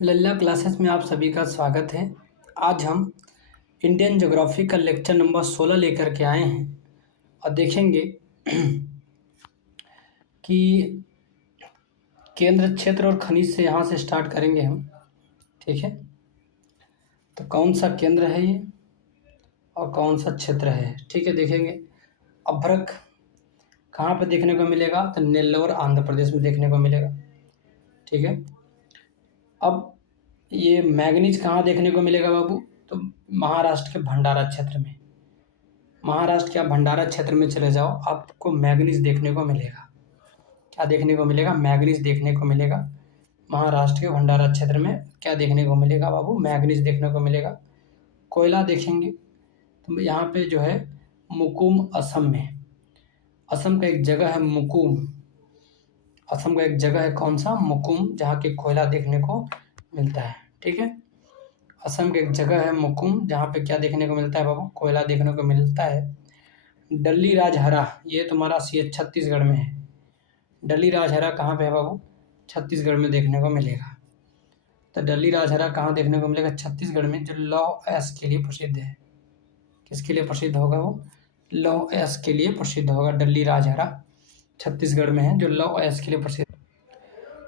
लल्ला classes में आप सभी का स्वागत है। आज हम इंडियन ज्योग्राफी का लेक्चर नंबर 16 लेकर के आए हैं और देखेंगे कि केंद्र, क्षेत्र और खनिज से यहाँ से स्टार्ट करेंगे हम। ठीक है, तो कौन सा केंद्र है ये और कौन सा क्षेत्र है। ठीक है, देखेंगे अभ्रक कहाँ पे देखने को मिलेगा, तो नेल्लोर आंध्र प्रदेश में देखने को मिलेगा। ठीक है, अब ये मैग्नीज कहाँ देखने को मिलेगा बाबू, तो महाराष्ट्र के भंडारा क्षेत्र में। महाराष्ट्र के आप भंडारा क्षेत्र में चले जाओ, आपको मैग्नीज देखने को मिलेगा। क्या देखने को मिलेगा? मैग्नीज देखने को मिलेगा। महाराष्ट्र के भंडारा क्षेत्र में क्या देखने को मिलेगा बाबू? मैग्नीज देखने को मिलेगा। कोयला देखेंगे तो यहाँ पे जो है मुकुम, असम में। असम का एक जगह है मुकुम। असम का एक जगह है कौन सा? मुकुम, जहाँ के कोयला देखने को मिलता है। ठीक है, असम की एक जगह है मुकुम, जहाँ पे क्या देखने को मिलता है बाबू? कोयला देखने को मिलता है। डल्ली राजहरा, ये तुम्हारा छत्तीसगढ़ में है। डल्ली राजहरा कहाँ पे है बाबू? छत्तीसगढ़ में देखने को मिलेगा। तो डल्ली राजहरा कहाँ देखने को मिलेगा? छत्तीसगढ़ में, जो लौह अयस्क के लिए प्रसिद्ध है। किसके लिए प्रसिद्ध होगा वो? लौह अयस्क के लिए प्रसिद्ध होगा। डल्ली राजहरा छत्तीसगढ़ में है, जो लौह अयस्क के लिए प्रसिद्ध।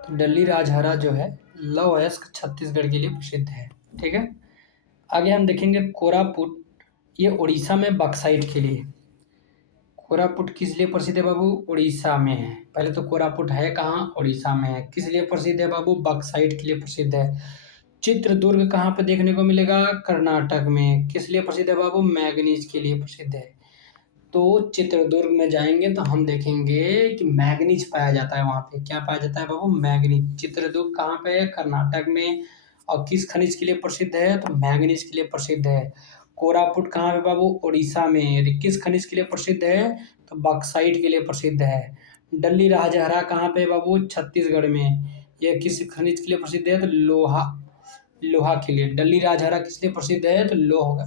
तो डल्ली राजहरा जो है लौह अयस्क छत्तीसगढ़ के लिए प्रसिद्ध है। ठीक है, आगे हम देखेंगे कोरापुट, ये उड़ीसा में बक्साइट के लिए। कोरापुट किस लिए प्रसिद्ध है बाबू? उड़ीसा में है। पहले तो कोरापुट है कहाँ? उड़ीसा में है। किस लिए प्रसिद्ध है बाबू? बक्साइट के लिए प्रसिद्ध है। चित्रदुर्ग कहाँ पे देखने को मिलेगा? कर्नाटक में। किस लिए प्रसिद्ध है बाबू? मैग्नीज के लिए प्रसिद्ध है। तो चित्रदुर्ग में जाएंगे तो हम देखेंगे कि मैग्नीज पाया जाता है वहाँ पे। क्या पाया जाता है बाबू? मैग्नीज। चित्रदुर्ग कहाँ पे है? कर्नाटक में। और किस खनिज के लिए प्रसिद्ध है? तो मैग्नीज के लिए प्रसिद्ध है। कोरापुट कहाँ पे बाबू? उड़ीसा में। यदि किस खनिज के लिए प्रसिद्ध है? तो बॉक्साइट के लिए प्रसिद्ध है। डल्ली राजहरा कहाँ पे बाबू? छत्तीसगढ़ में। यह किस खनिज के लिए प्रसिद्ध है? तो लोहा, लोहा के लिए। डल्ली राजहरा किस लिए प्रसिद्ध है? तो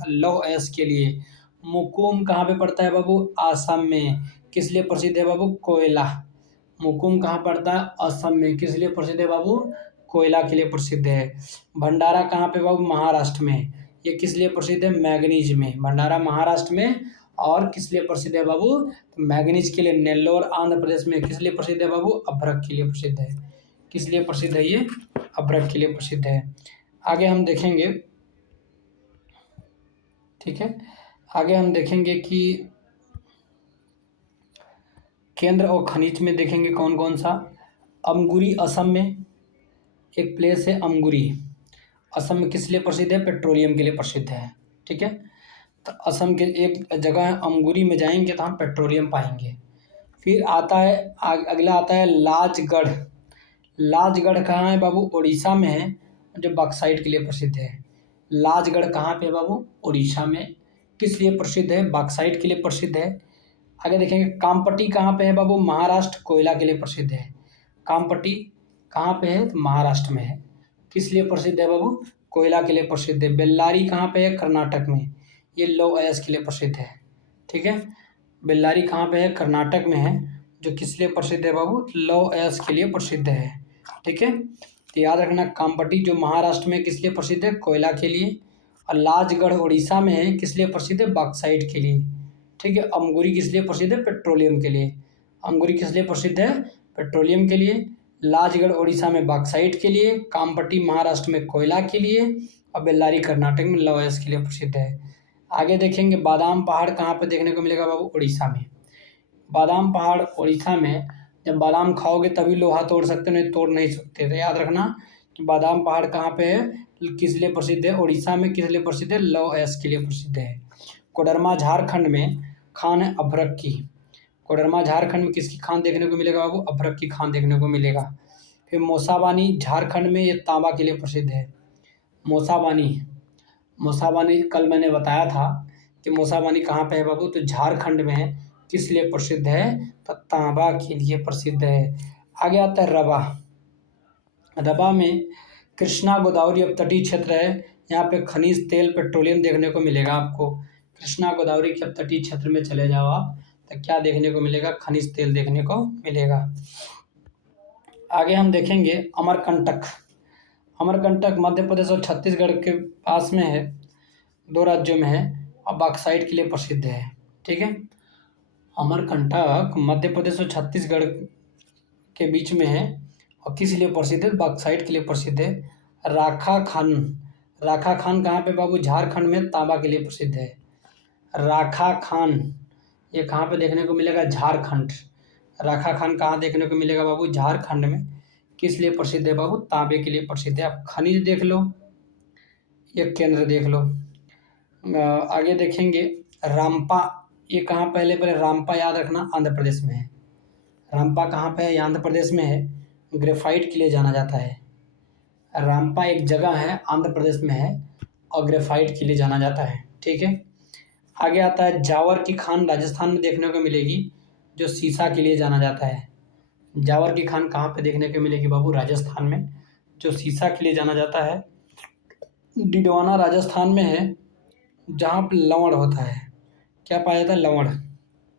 लौह अयस्क के लिए। मुकुम कहाँ पे पड़ता है बाबू? असम में। किस लिए प्रसिद्ध है बाबू? कोयला। मुकुम कहाँ पड़ता है? असम में। किस लिए प्रसिद्ध है बाबू? कोयला के लिए प्रसिद्ध है। भंडारा कहाँ पे बाबू? महाराष्ट्र में। ये किस लिए प्रसिद्ध है? मैग्नीज में। भंडारा महाराष्ट्र में। और किस लिए प्रसिद्ध है बाबू? तो मैग्नीज के लिए। नेल्लोर आंध्र प्रदेश में। किस लिए प्रसिद्ध है बाबू? अभ्रक के लिए प्रसिद्ध है। किस लिए प्रसिद्ध है ये? अभ्रक के लिए प्रसिद्ध है। आगे हम देखेंगे, ठीक है, आगे हम देखेंगे कि केंद्र और खनिज में देखेंगे कौन कौन सा। अमगुरी, असम में एक प्लेस है अमगुरी। असम में किस लिए प्रसिद्ध है? पेट्रोलियम के लिए प्रसिद्ध है। ठीक है, तो असम के एक जगह है अमगुरी में, जाएंगे तो हम पेट्रोलियम पाएंगे। फिर आता है अगला आता है लाजगढ़। लाजगढ़ कहाँ है बाबू? उड़ीसा में है, जो बॉक्साइट के लिए प्रसिद्ध है। लाजगढ़ कहाँ पे है बाबू? उड़ीसा में। किस लिए प्रसिद्ध है? बॉक्साइट के लिए प्रसिद्ध है। आगे देखेंगे कामपट्टी कहाँ पे है बाबू? महाराष्ट्र, कोयला के लिए प्रसिद्ध है। कामपट्टी कहाँ पे है? तो महाराष्ट्र में है। किस लिए प्रसिद्ध है बाबू? कोयला के लिए प्रसिद्ध है। बेल्लारी कहाँ पे है? कर्नाटक में। ये लौह अयस्क के लिए प्रसिद्ध है। ठीक है, बेल्लारी कहाँ पे है? कर्नाटक में है, जो किस लिए प्रसिद्ध है बाबू? लौह अयस्क के लिए प्रसिद्ध है। ठीक है, तो याद रखना कामपट्टी जो महाराष्ट्र में किस लिए प्रसिद्ध है? कोयला के लिए। और लाजगढ़ उड़ीसा में है, किस लिए प्रसिद्ध है? बॉक्साइट के लिए। ठीक है, अमगुरी किस लिए प्रसिद्ध है? पेट्रोलियम के लिए। अमगुरी किस लिए प्रसिद्ध है? पेट्रोलियम के लिए। लाजगढ़ उड़ीसा में बॉक्साइट के लिए। कामपट्टी महाराष्ट्र में कोयला के लिए। और बेल्लारी कर्नाटक में लौह अयस्क के लिए प्रसिद्ध है। आगे देखेंगे बादाम पहाड़ कहाँ पे देखने को मिलेगा बाबू? उड़ीसा में। बादाम पहाड़ उड़ीसा में। जब बादाम खाओगे तभी लोहा तोड़ सकते हो, नहीं तोड़ नहीं सकते। तो याद रखना कि बादाम पहाड़ कहाँ पे है, किस लिए प्रसिद्ध है? उड़ीसा में। किस लिए प्रसिद्ध है? लौह अयस्क के लिए प्रसिद्ध है। कोडरमा झारखंड में खान है अभ्रक की। कोडरमा झारखंड में किसकी खान देखने को मिलेगा बाबू? अभ्रक की खान देखने को मिलेगा। फिर मोसाबानी झारखंड में, ये तांबा के लिए प्रसिद्ध है। मोसाबानी, मोसाबानी कल मैंने बताया था कि मोसाबानी कहाँ पे है बाबू? तो झारखंड में है। किस लिए प्रसिद्ध है? तो तांबा के लिए प्रसिद्ध है। आगे आता है रबा। रबा में कृष्णा गोदावरी अपतटीय क्षेत्र है। यहाँ पे खनिज तेल, पेट्रोलियम देखने को मिलेगा आपको। कृष्णा गोदावरी के अपतटीय क्षेत्र में चले जाओ आप, तो क्या देखने को मिलेगा? खनिज तेल देखने को मिलेगा। आगे हम देखेंगे अमरकंटक। अमरकंटक मध्य प्रदेश और छत्तीसगढ़ के पास में है, 2 राज्यों में है और बॉक्साइट के लिए प्रसिद्ध है। ठीक है, अमरकंटक मध्य प्रदेश और छत्तीसगढ़ के बीच में है और किस लिए प्रसिद्ध है? बॉक्साइट के लिए प्रसिद्ध है। राखा खान, राखा खान कहाँ पे बाबू? झारखंड में तांबा के लिए प्रसिद्ध है। राखा खान ये कहाँ पे देखने को मिलेगा? झारखंड। राखा खान कहाँ देखने को मिलेगा बाबू? झारखंड में। किस लिए प्रसिद्ध है बाबू? तांबे के लिए प्रसिद्ध है। आप खनिज देख लो, ये केंद्र देख लो। आगे देखेंगे रामपा, ये कहाँ? पहले पहले रामपा याद रखना, आंध्र प्रदेश में है। रामपा कहाँ पे है? आंध्र प्रदेश में है। ग्रेफाइट के लिए जाना जाता है। रामपा एक जगह है, आंध्र प्रदेश में है और ग्रेफाइट के लिए जाना जाता है। ठीक है, आगे आता है जावर की खान, राजस्थान में देखने को मिलेगी, जो सीसा के लिए जाना जाता है। जावर की खान कहाँ पे देखने को मिलेगी बाबू? राजस्थान में, जो सीसा के लिए जाना जाता है। डिडवाना राजस्थान में है, जहाँ पे लवण होता है। क्या पाया जाता है? लवण।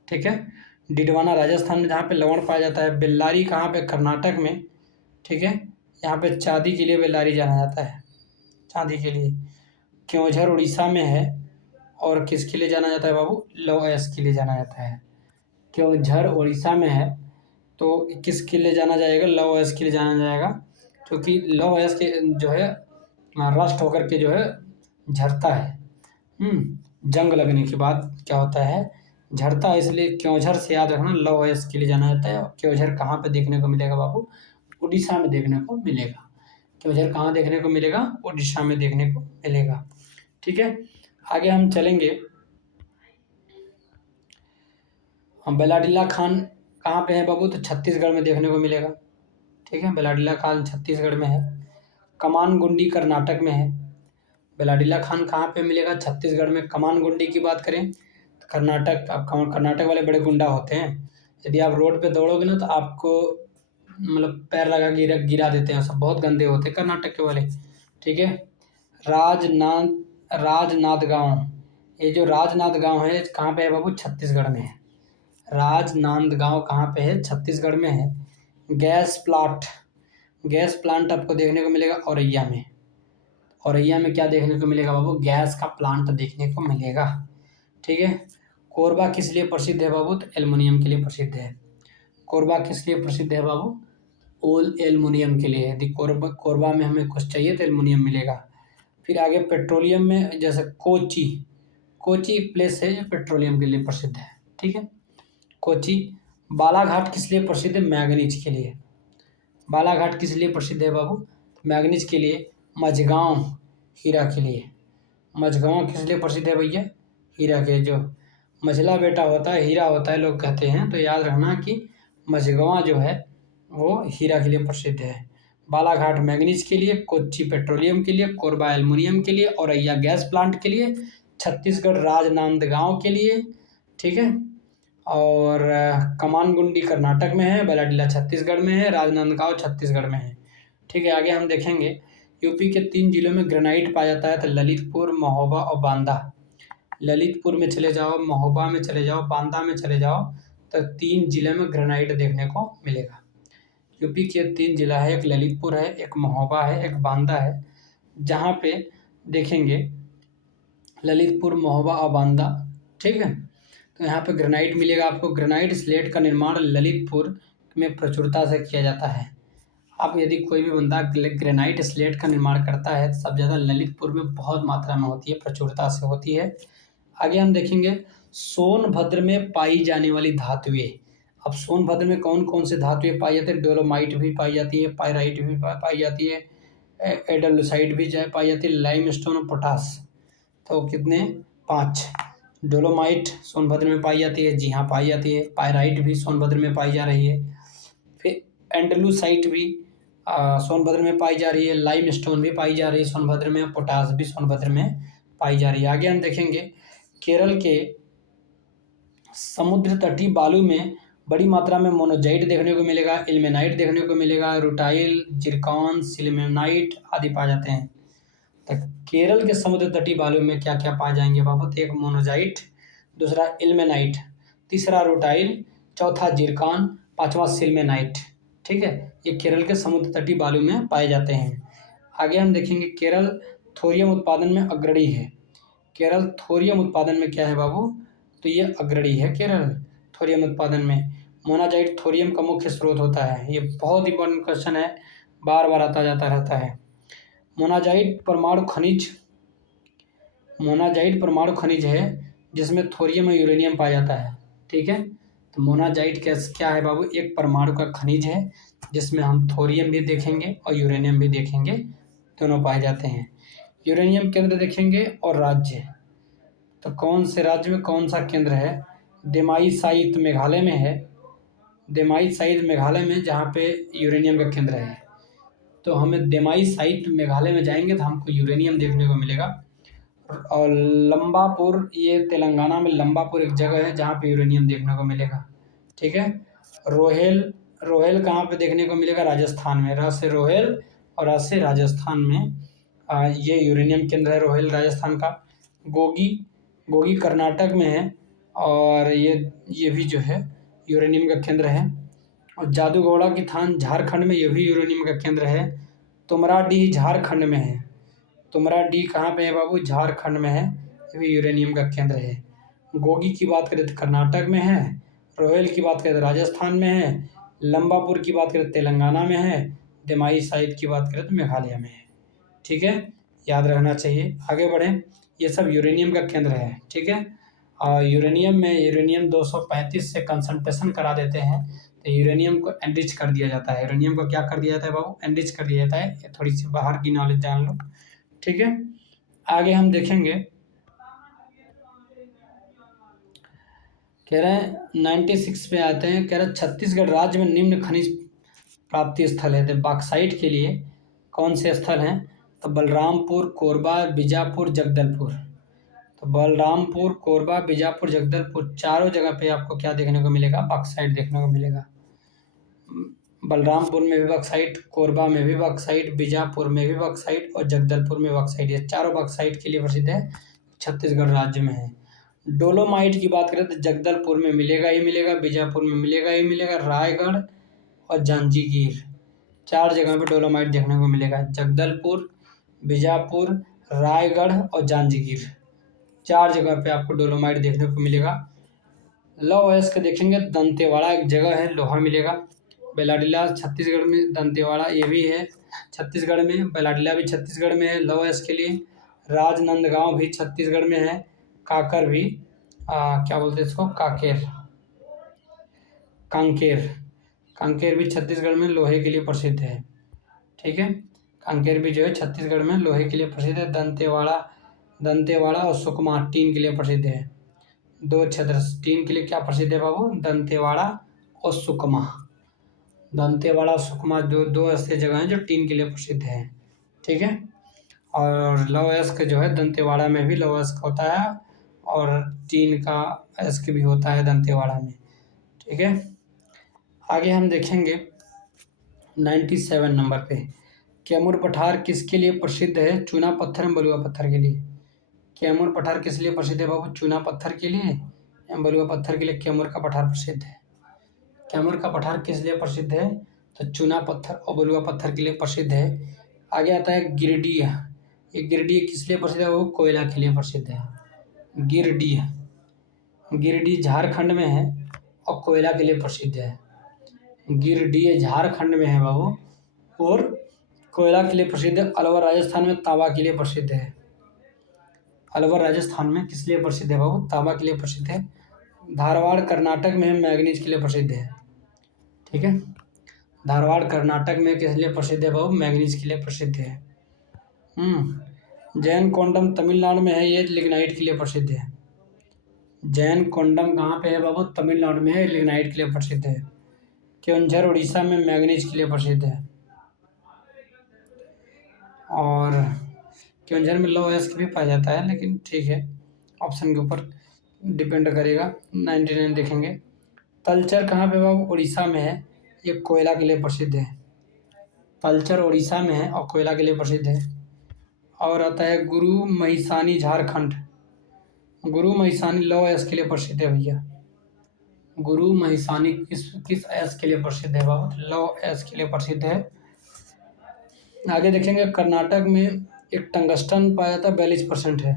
ठीक है, डिडवाना राजस्थान में जहाँ पे लवण पाया जाता है। बेल्लारी कहाँ पे? कर्नाटक में। ठीक है, यहाँ पे चांदी के लिए बेल्लारी जाना जाता है, चांदी के लिए। क्योंझर उड़ीसा में है और किसके लिए जाना जाता है बाबू? लौह अयस्क के लिए जाना जाता है। क्योंझर उड़ीसा में है तो किसके लिए जाना जाएगा? लौह अयस्क के लिए जाना जाएगा, क्योंकि लौह अयस्क जो है नष्ट होकर के जो है झरता है। जंग लगने के बाद क्या होता है? झरता है, इसलिए क्योंझर से याद रखना, लौह अयस्क के लिए जाना जाता है। और क्योंझर कहाँ पे देखने को मिलेगा बाबू? उड़ीसा में देखने को मिलेगा। क्योंझर कहाँ देखने को मिलेगा? उड़ीसा में देखने को मिलेगा। ठीक है, आगे हम चलेंगे। हम बेलाडिला खान कहाँ पे है बाबू? तो छत्तीसगढ़ में देखने को मिलेगा। ठीक है, बेलाडिला खान छत्तीसगढ़ में है। कमानगुंडी कर्नाटक में है। बेलाडिला खान कहाँ पे मिलेगा? छत्तीसगढ़ में। कमानगुंडी की बात करें तो कर्नाटक, अब कर्नाटक वाले बड़े गुंडा होते हैं, यदि आप रोड पे दौड़ोगे ना तो आपको मतलब पैर लगा गिरा देते हैं, सब बहुत गंदे होते हैं कर्नाटक के वाले। ठीक है, राजनांदगांव, ये जो राजनांदगांव है कहाँ पे है बाबू? छत्तीसगढ़ में है। राजनांदगांव कहाँ पे है? छत्तीसगढ़ में है। गैस प्लांट आपको देखने को मिलेगा औरैया में। औरैया में क्या देखने को मिलेगा बाबू? गैस का प्लांट देखने को मिलेगा। ठीक है, कोरबा किस लिए प्रसिद्ध है बाबू? तो एल्युमिनियम के लिए प्रसिद्ध है। कोरबा किस लिए प्रसिद्ध है बाबू? एल्युमिनियम के लिए। यदि कोरबा में हमें कुछ चाहिए तो एल्युमिनियम मिलेगा। फिर आगे पेट्रोलियम में, जैसे कोची एक प्लेस है जो पेट्रोलियम के लिए प्रसिद्ध है। ठीक है, कोची। बालाघाट किस लिए प्रसिद्ध है? मैंगनीज के लिए। बालाघाट किस लिए प्रसिद्ध है बाबू? मैंगनीज के लिए। मझगांव हीरा के लिए। मझगांव किस लिए प्रसिद्ध है भैया? हीरा के, जो मझला बेटा होता है हीरा होता है लोग कहते हैं, तो याद रखना कि मझगांव जो है वो हीरा के लिए प्रसिद्ध है। बालाघाट मैंगनीज के लिए, कोच्चि पेट्रोलियम के लिए, कोरबा एल्युमिनियम के लिए, औरैया गैस प्लांट के लिए, छत्तीसगढ़ राजनांदगांव के लिए। ठीक है, और कमानगुंडी कर्नाटक में है, बेलाडिला छत्तीसगढ़ में है, राजनांदगांव छत्तीसगढ़ में है। ठीक है, आगे हम देखेंगे यूपी के 3 जिलों में ग्रेनाइट पाया जाता है, तो ललितपुर, महोबा और बांदा। ललितपुर में चले जाओ, महोबा में चले जाओ, बांदा में चले जाओ, तो 3 जिले में ग्रेनाइट देखने को मिलेगा। यूपी के 3 जिला है, एक ललितपुर है, एक महोबा है, एक बांदा है, जहाँ पे देखेंगे ललितपुर, महोबा और बांदा। ठीक है, तो यहाँ पे ग्रेनाइट मिलेगा आपको। ग्रेनाइट स्लेट का निर्माण ललितपुर में प्रचुरता से किया जाता है। अब यदि कोई भी बंदा ग्रेनाइट स्लेट का निर्माण करता है तो सब ज़्यादा ललितपुर में बहुत मात्रा में होती है, प्रचुरता से होती है। आगे हम देखेंगे सोनभद्र में पाई जाने वाली धातुएं। अब सोनभद्र में कौन कौन से धातुएं पाई जाती है? डोलोमाइट भी पाई जाती है, पायराइट भी पाई जाती है, एडोलिसाइट भी पाई जाती है, लाइमस्टोन और पोटास। तो कितने? 5। डोलोमाइट सोनभद्र में पाई जाती है, जी हाँ पाई जाती है। पायराइट भी सोनभद्र में पाई जा रही है। फिर एंडलुसाइट भी सोनभद्र में पाई जा रही है, लाइमस्टोन भी पाई जा रही है सोनभद्र में, पोटास भी सोनभद्र में पाई जा रही है। आगे हम देखेंगे केरल के समुद्र तटीय बालू में बड़ी मात्रा में मोनोजाइट देखने को मिलेगा, इल्मेनाइट देखने को मिलेगा, रूटाइल, जिरकॉन, सिल्मेनाइट आदि पाए जाते हैं। तो केरल के समुद्र तटीय बालू में क्या क्या पाए जाएंगे बाबू? तो एक मोनोजाइट, दूसरा इल्मेनाइट, तीसरा रूटाइल, चौथा जिरकॉन, पांचवा सिल्मेनाइट। ठीक है, ये केरल के समुद्र तटीय बालू में पाए जाते हैं। आगे हम देखेंगे केरल थोरियम उत्पादन में अग्रणी है। केरल थोरियम उत्पादन में क्या है बाबू, तो ये अग्रणी है केरल थोरियम उत्पादन में। मोनाजाइट थोरियम का मुख्य स्रोत होता है। ये बहुत इंपॉर्टेंट क्वेश्चन है, बार बार आता जाता रहता है। मोनाजाइट परमाणु खनिज है जिसमें थोरियम और यूरेनियम पाया जाता है। ठीक है, तो मोनाजाइट क्या है बाबू, एक परमाणु का खनिज है जिसमें हम थोरियम भी देखेंगे और यूरेनियम भी देखेंगे, दोनों पाए जाते हैं। यूरेनियम केंद्र देखेंगे और राज्य, तो कौन से राज्य में कौन सा केंद्र है, दिमाई साइट मेघालय में है। दिमाई साइट मेघालय में जहाँ पे यूरेनियम का केंद्र है, तो हमें दिमाई साइट मेघालय में जाएंगे तो हमको यूरेनियम देखने को मिलेगा। और लंबापुर, ये तेलंगाना में लंबापुर एक जगह है जहाँ पे यूरेनियम देखने को मिलेगा। ठीक है, रोहेल कहाँ पे देखने को मिलेगा, राजस्थान में। र से रोहेल और र से राजस्थान में ये यूरेनियम केंद्र है रोहेल राजस्थान का। गोगी कर्नाटक में है और ये भी जो है यूरेनियम का केंद्र है। और जादूगौड़ा की थान झारखंड में, ये भी यूरेनियम का केंद्र है। तुमराडीह झारखंड में है। तुमराडीह कहाँ पे है बाबू, झारखंड में है, ये भी यूरेनियम का केंद्र है। गोगी की बात करें तो कर्नाटक में है, रोहेल की बात करें तो राजस्थान में है, लंबापुर की बात करें तेलंगाना में है, दिमाई साइट की बात करें तो मेघालय में है। ठीक है, याद रखना चाहिए। आगे बढ़ें, ये सब यूरेनियम का केंद्र है। ठीक है, और यूरेनियम 235 से कंसंट्रेशन करा देते हैं तो यूरेनियम को एनरिच कर दिया जाता है। यूरेनियम को क्या कर दिया जाता है बाबू, एनरिच कर दिया जाता है। ये थोड़ी सी बाहर की नॉलेज जान लो। ठीक है, आगे हम देखेंगे, कह रहे हैं 96 पे आते हैं। कह रहे हैं छत्तीसगढ़ राज्य में निम्न खनिज प्राप्ति स्थल है। तो बॉक्साइट के लिए कौन से स्थल हैं, तो बलरामपुर, कोरबा, बीजापुर, जगदलपुर। तो बलरामपुर, कोरबा, बीजापुर, जगदलपुर, चारों जगह पे आपको क्या देखने को मिलेगा, बॉक्साइट देखने को मिलेगा। बलरामपुर में भी बॉक्साइट, कोरबा में भी बॉक्साइट, बीजापुर में भी बॉक्साइट और जगदलपुर में बॉक्साइट। ये चारों बॉक्साइट के लिए प्रसिद्ध है, छत्तीसगढ़ राज्य में है। डोलोमाइट की बात करें तो जगदलपुर में मिलेगा ही मिलेगा, बीजापुर में मिलेगा ही मिलेगा, रायगढ़ और जांजगीर, चार जगह पे डोलोमाइट देखने को मिलेगा। जगदलपुर, बीजापुर, रायगढ़ और जांजगीर, चार जगह पे आपको डोलोमाइट देखने को मिलेगा। लौह अयस्क देखेंगे, दंतेवाड़ा एक जगह है, लोहा मिलेगा। बेलाडीला छत्तीसगढ़ में, दंतेवाड़ा ये भी है छत्तीसगढ़ में, बेलाडीला भी छत्तीसगढ़ में है लौह अयस्क के लिए। राजनांदगांव भी छत्तीसगढ़ में है। काकर भी क्या बोलते हैं इसको, कांकेर भी छत्तीसगढ़ में लोहे के लिए प्रसिद्ध है। ठीक है, कांकेर भी जो है छत्तीसगढ़ में लोहे के लिए प्रसिद्ध है। दंतेवाड़ा और सुकमा टीन के लिए प्रसिद्ध है। दो क्षेत्र टीन के लिए क्या प्रसिद्ध है बाबू, दंतेवाड़ा और सुकमा। दंतेवाड़ा और सुकमा जो दो ऐसे जगह हैं जो टीन के लिए प्रसिद्ध है। ठीक है, और लौह अयस्क जो है दंतेवाड़ा में भी लौह अयस्क होता है और टीन का अयस्क भी होता है दंतेवाड़ा में। ठीक है, आगे हम देखेंगे 97 नंबर पे, कैमूर पठार किसके लिए प्रसिद्ध है, चूना पत्थर एवं बलुआ पत्थर के लिए। कैमूर पठार किस लिए प्रसिद्ध है बाबू, चूना पत्थर के लिए या बलुआ पत्थर के लिए कैमूर का पठार प्रसिद्ध है। कैमूर का पठार किस लिए प्रसिद्ध है, तो चूना पत्थर और बलुआ पत्थर के लिए प्रसिद्ध है। आगे आता है गिरिडीह। ये गिरिडीह किस लिए प्रसिद्ध है, वो कोयला के लिए प्रसिद्ध है। गिरिडीह झारखंड में है और कोयला के लिए प्रसिद्ध है। गिरिडीह झारखंड में है बाबू और कोयला के लिए प्रसिद्ध है। अलवर राजस्थान में तांबा के लिए प्रसिद्ध है। अलवर राजस्थान में किस लिए प्रसिद्ध है बाबू, तांबा के लिए प्रसिद्ध है। धारवाड़ कर्नाटक में मैंगनीज के लिए प्रसिद्ध है। ठीक है, धारवाड़ कर्नाटक में किस लिए प्रसिद्ध है बाबू, मैंगनीज के लिए प्रसिद्ध है। जैन कोंडम तमिलनाडु में है, ये लिग्नाइट के लिए प्रसिद्ध है। जैन कोंडम कहाँ पे है बाबू, तमिलनाडु में है, लिग्नाइट के लिए प्रसिद्ध है। केओंझर उड़ीसा में मैंगनीज के लिए प्रसिद्ध है। और केओंझर में लौह अयस्क भी पाया जाता है, लेकिन ठीक है ऑप्शन के ऊपर डिपेंड करेगा। 99 देखेंगे। तलचर कहाँ पे बाबू, उड़ीसा में है, ये कोयला के लिए प्रसिद्ध है। तलचर उड़ीसा में है और कोयला के लिए प्रसिद्ध है। और आता है गुरु महिसानी झारखंड। गुरु महिसानी लौह अयस्क के लिए प्रसिद्ध है भैया। गुरु महिसानी किस अयस्क के लिए प्रसिद्ध है बाबू, लौह अयस्क के लिए प्रसिद्ध है। आगे देखेंगे कर्नाटक में एक टंगस्टन पाया जाता है 42% है।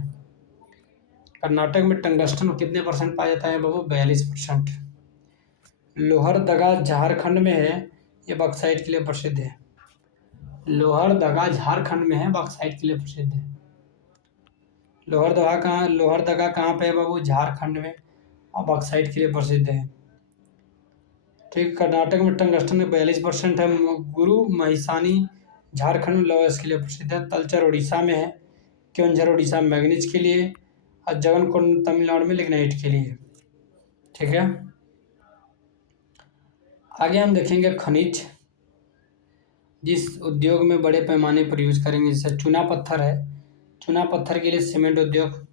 कर्नाटक में टंगस्टन कितने परसेंट पाया जाता है बाबू? 42%। लोहरदगा झारखंड में है, ये बॉक्साइट के लिए प्रसिद्ध है। लोहरदगा झारखंड में है, बॉक्साइट के लिए प्रसिद्ध है। लोहरदगा कहाँ पे है बाबू? झारखंड में, और बॉक्साइट के लिए प्रसिद्ध है। ठीक, कर्नाटक में टंगस्टन में 42% है। गुरु महिसानी झारखंड में लौह के लिए प्रसिद्ध है। तलचर उड़ीसा में है। केवंझर उड़ीसा में मैग्नीज के लिए, और जगनकुंड तमिलनाडु में लिग्नाइट के लिए। ठीक है, आगे हम देखेंगे खनिज, जिस उद्योग में बड़े पैमाने पर यूज करेंगे, जैसे चूना पत्थर है, चूना पत्थर के लिए सीमेंट उद्योग।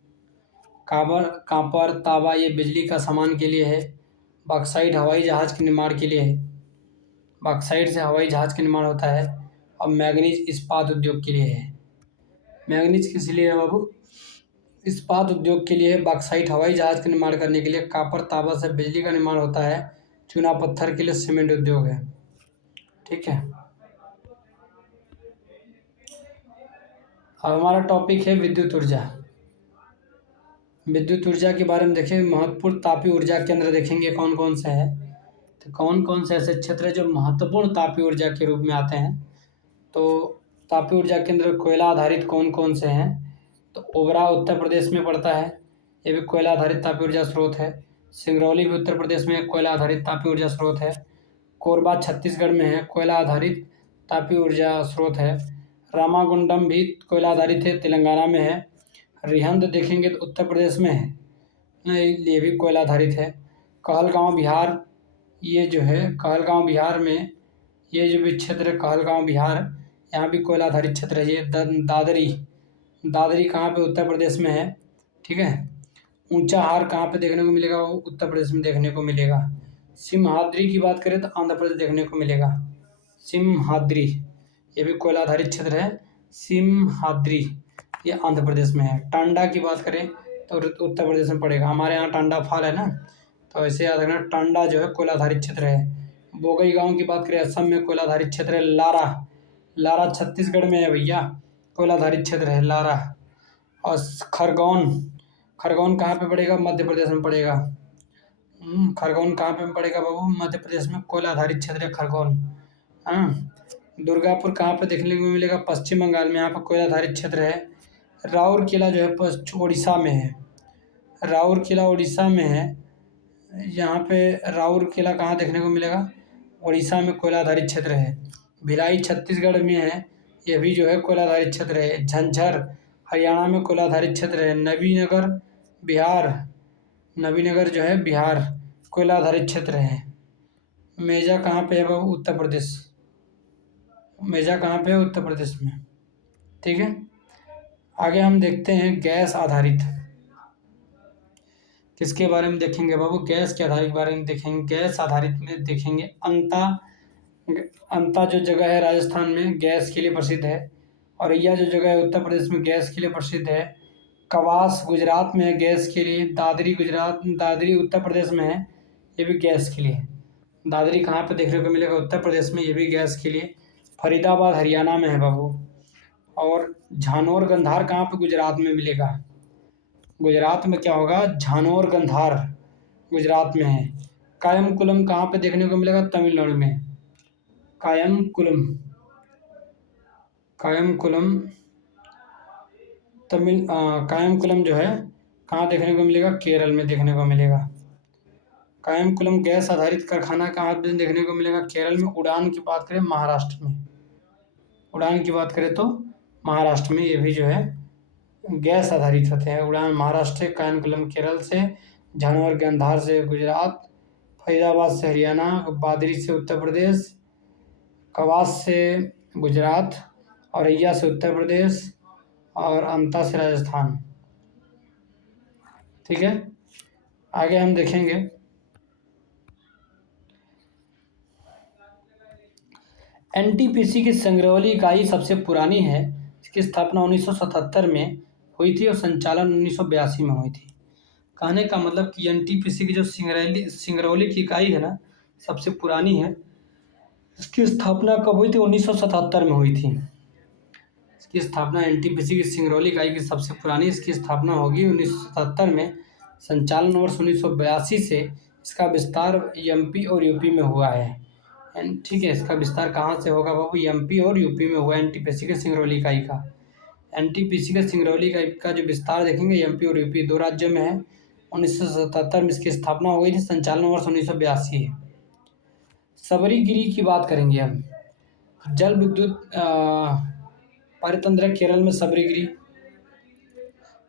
कांपर तांबा ये बिजली का सामान के लिए है। बॉक्साइट हवाई जहाज के निर्माण के लिए है, बॉक्साइट से हवाई जहाज का निर्माण होता है। और मैग्नीज इस्पात उद्योग के लिए है। मैग्नीज किस लिए है बाबू? इस्पात उद्योग के लिए। बॉक्साइट हवाई जहाज का निर्माण करने के लिए। कापर तांबा से बिजली का निर्माण होता है। चूना पत्थर के लिए सीमेंट उद्योग है। ठीक है, अब हमारा टॉपिक है विद्युत ऊर्जा। विद्युत ऊर्जा के बारे में देखें, महत्वपूर्ण तापीय ऊर्जा केंद्र देखेंगे कौन कौन से हैं। तो कौन कौन से ऐसे क्षेत्र हैं जो महत्वपूर्ण तापीय ऊर्जा के रूप में आते हैं? तो तापीय ऊर्जा केंद्र कोयला आधारित कौन कौन से हैं? तो ओबरा उत्तर प्रदेश में पड़ता है, ये भी कोयला आधारित तापीय ऊर्जा स्रोत है। सिंगरौली भी उत्तर प्रदेश में कोयला आधारित तापीय ऊर्जा स्रोत है। कोरबा छत्तीसगढ़ में है, कोयला आधारित तापीय ऊर्जा स्रोत है। रामागुंडम भी कोयला आधारित है, तेलंगाना में है। रिहंद देखेंगे तो उत्तर प्रदेश में है, ये भी कोयला आधारित है। कहलगांव बिहार, ये जो है कहलगांव बिहार में, ये जो भी क्षेत्र है कहलगांव बिहार, यहाँ भी कोयला आधारित क्षेत्र है। ये दादरी कहाँ पे? उत्तर प्रदेश में है। ठीक है, ऊंचाहार कहाँ पे देखने को मिलेगा? वो उत्तर प्रदेश में देखने को मिलेगा। सिमहाद्री की बात करें तो आंध्र प्रदेश देखने को मिलेगा। सिमहाद्री, ये भी कोयला आधारित क्षेत्र है। सिमहाद्री ये आंध्र प्रदेश में है। टांडा की बात करें तो उत्तर प्रदेश में पड़ेगा। हमारे यहाँ टांडा फॉल है ना, तो ऐसे याद रखना, टांडा जो है कोयला आधारित क्षेत्र है। बोगई गांव की बात करें, असम में कोयला आधारित क्षेत्र है। लारा छत्तीसगढ़ में है भैया, कोयला आधारित क्षेत्र है लारा। और खरगोन कहाँ पे पड़ेगा? मध्य प्रदेश में पड़ेगा। खरगोन कहाँ पे पड़ेगा बाबू? मध्य प्रदेश में कोयला आधारित क्षेत्र है खरगोन। हाँ, दुर्गापुर कहाँ पे देखने को मिलेगा? पश्चिम बंगाल में, यहाँ पर कोयला आधारित क्षेत्र है। राउरकेला जो है उड़ीसा में है। राउरकेला उड़ीसा में है, यहाँ पे राउरकेला कहाँ देखने को मिलेगा? उड़ीसा में कोयला आधारित क्षेत्र है। भिलाई छत्तीसगढ़ में है, यह भी जो है कोयला आधारित क्षेत्र है। झंझर हरियाणा में कोयला आधारित क्षेत्र है। नबीनगर जो है बिहार, कोयला आधारित क्षेत्र है। मेजा कहाँ पे है बाबू? उत्तर प्रदेश। मेजा कहाँ पे है? उत्तर प्रदेश में। ठीक है, आगे हम देखते हैं गैस आधारित। किसके बारे में देखेंगे बाबू? गैस के आधारित बारे में देखेंगे। गैस आधारित में देखेंगे अंता जो जगह है राजस्थान में गैस के लिए प्रसिद्ध है। और यह जो जगह है उत्तर प्रदेश में गैस के लिए प्रसिद्ध है। कवास गुजरात में है गैस के लिए। दादरी उत्तर प्रदेश में है, ये भी गैस के लिए। दादरी कहाँ पे देखने को मिलेगा? उत्तर प्रदेश में, ये भी गैस के लिए। फरीदाबाद हरियाणा में है बाबू। और झानोर गंधार कहाँ पे? गुजरात में मिलेगा। गुजरात में क्या होगा? झानोर गंधार गुजरात में है। कायमकुलम कहाँ पे देखने को मिलेगा? तमिलनाडु में। कायमकुलम कायमकुलम जो है कहाँ देखने को मिलेगा? केरल में देखने को मिलेगा। कायमकुलम गैस आधारित कारखाना कहाँ पे देखने को मिलेगा? केरल में। उड़ान की बात करें महाराष्ट्र में। उड़ान की बात करें तो महाराष्ट्र में, ये भी जो है गैस आधारित होते हैं। उड़ान महाराष्ट्र से, कायमकुलम केरल से, झानोर गंधार से गुजरात, फरीदाबाद से हरियाणा, बादरी से उत्तर प्रदेश, कवास से गुजरात, औरैया से उत्तर प्रदेश, और अंता से राजस्थान। ठीक है, आगे हम देखेंगे एनटीपीसी की सिंगरौली इकाई सबसे पुरानी है। इसकी स्थापना 1977 में हुई थी और संचालन 1982 में हुई थी। कहने का मतलब कि एनटीपीसी की जो सिंगरौली की इकाई है ना, सबसे पुरानी है। इसकी स्थापना कब हुई थी? 1977 में हुई थी। की स्थापना एनटीपीसी की सिंगरौली इकाई की सबसे पुरानी इसकी स्थापना होगी 1977 में। संचालन वर्ष 1982 से इसका विस्तार एमपी और यूपी में हुआ है। ठीक है, इसका विस्तार कहाँ से होगा बाबू? एमपी और यूपी में हुआ एनटीपीसी के सिंगरौली इकाई का। एनटीपीसी के सिंगरौली इकाई का जो विस्तार देखेंगे एमपी और यूपी दो राज्यों में है। 1977 में इसकी स्थापना हो गई थी। संचालन वर्ष 1982 है। सबरीगिरी की बात करेंगे हम। जल विद्युत परितंत्र केरल में सबरीगिरी,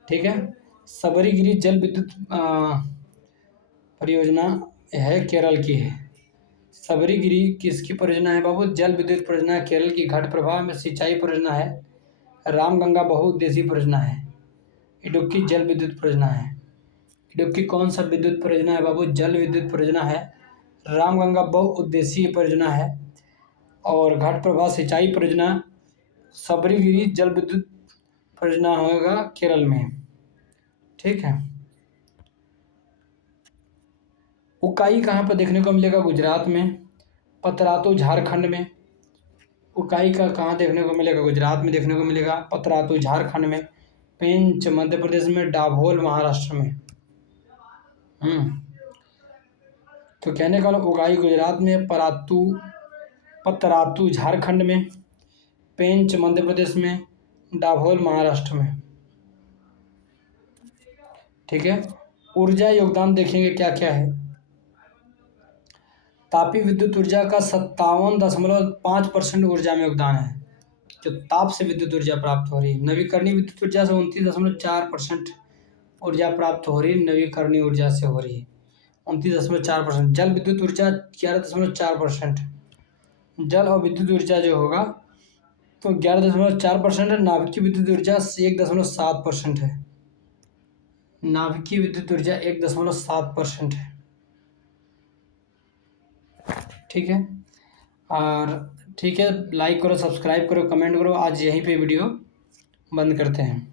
ठीक है। सबरीगिरी जल विद्युत परियोजना है, केरल की है। सबरीगिरी किसकी परियोजना है बाबू? जल विद्युत परियोजना केरल की घट प्रभा में सिंचाई परियोजना है। रामगंगा बहुउद्देशीय परियोजना है। इडुक्की जल विद्युत परियोजना है। इडुक्की कौन सा विद्युत परियोजना है बाबू? जल विद्युत परियोजना है। रामगंगा बहुउद्देशीय परियोजना है। और घट प्रभा सिंचाई परियोजना सबरीगिरी जल विद्युत परियोजना होगा केरल में, ठीक है। उकाई कहाँ पर देखने को मिलेगा? गुजरात में। पतरातू झारखंड में। उकाई का कहाँ देखने को मिलेगा? गुजरात में देखने को मिलेगा। पतरातू झारखंड में। पेंच मध्य प्रदेश में। डाभोल महाराष्ट्र में। तो कहने का उकाई गुजरात में, पतरातू झारखंड में, पेंच मध्य प्रदेश में, डाभोल महाराष्ट्र में, ठीक है। ऊर्जा योगदान देखेंगे क्या क्या है। तापीय विद्युत ऊर्जा का 57.5% ऊर्जा में योगदान है, जो ताप से विद्युत ऊर्जा प्राप्त हो रही है। नवीकरणीय विद्युत ऊर्जा से 29.4% ऊर्जा प्राप्त हो रही है। नवीकरणीय ऊर्जा से हो रही है 29.4%। जल विद्युत ऊर्जा 11.4%। जल और विद्युत ऊर्जा जो होगा तो 11.4% है। नाभिकीय विद्युत ऊर्जा 1.7% है। नाभिकीय विद्युत ऊर्जा 1.7% है, ठीक है। और ठीक है, लाइक करो, सब्सक्राइब करो, कमेंट करो। आज यहीं पे वीडियो बंद करते हैं।